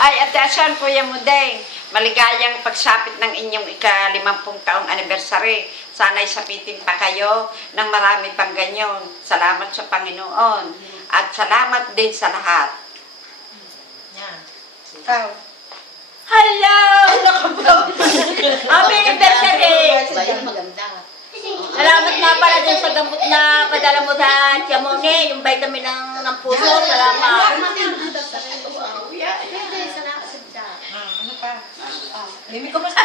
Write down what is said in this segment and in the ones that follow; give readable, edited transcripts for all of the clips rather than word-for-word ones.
Ay, atasyan, Kuya Mudeng. Maligayang pagsapit ng inyong ika-50 taong anniversary. Sana'y sapitin pa kayo ng marami pang ganyan. Salamat sa Panginoon. At salamat din sa lahat. Yan. Ikaw. Hello! Happy anniversary! Bayan maganda. Salamat nga pala din sa gamot na padala mo sa Tiamone, yung vitamin ng puso. Salamat. Ano pa? Mimi, kumusta?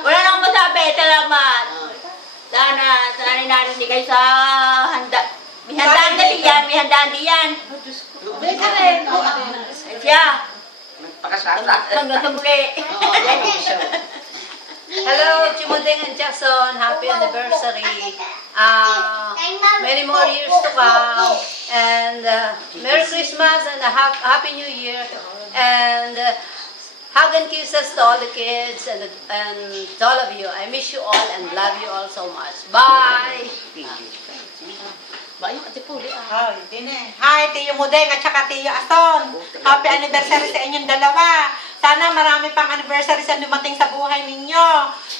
Wala na akong masabi. Salamat. Sana nanin kayo sa handa. May handaan na diyan. May handaan diyan. Beka rin. Siya. Nagpakasala. Hanggang sa muli. Hello, Chimodeng and Jackson. Happy anniversary. Many more years to come. And Merry Christmas and a Happy New Year. And hug and kisses to all the kids and to all of you. I miss you all and love you all so much. Bye! Bayan ate Puli Oh, yun eh. Hi, Tiyo Mudeng at saka Tiyo Aston. Happy anniversary sa inyong dalawa. Sana marami pang anniversary sa dumating sa buhay ninyo.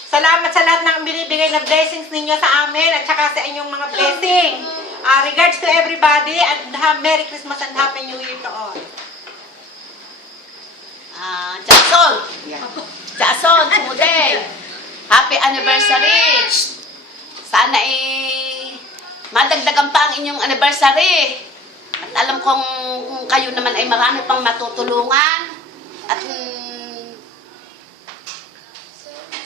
Salamat sa lahat ng binibigay na blessings ninyo sa amin at saka sa inyong mga blessing. Regards to everybody and Merry Christmas and Happy New Year to all. Jackson. Jackson, Mudeng. Happy anniversary. Sana madagdagan pa ang inyong anniversary. At alam kong kayo naman ay marami pang matutulungan. At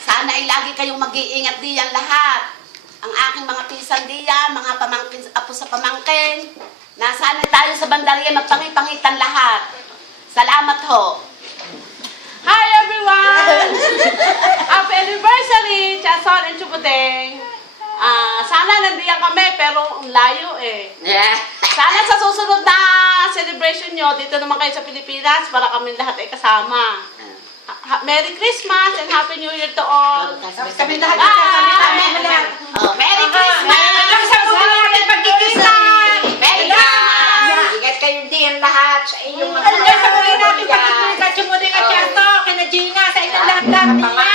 sana ay lagi kayong mag-iingat diyan lahat. Ang aking mga pisan diyan, mga pamangkin, apo sa pamangkin. Na sana tayo sa bandarya magpangipangitan lahat. Salamat ho. Hi everyone! Happy anniversary, Jason and Chubuteng. Sana nandiyan kami pero ang layo eh. Yeah. Sana sa susunod na celebration nyo, dito naman kayo sa Pilipinas para kami lahat ay kasama. Merry Christmas and Happy New Year to all. Kami lahat ng lahat. Oh, Merry Christmas! Hanggang sa muli natin pagkikita! Merry Christmas! Ingat kayo din lahat sa inyong mga Hanggang sa muli natin pagkikita, Chimodeng at Jackson, kina Gina, sa inyong lahat-lahat.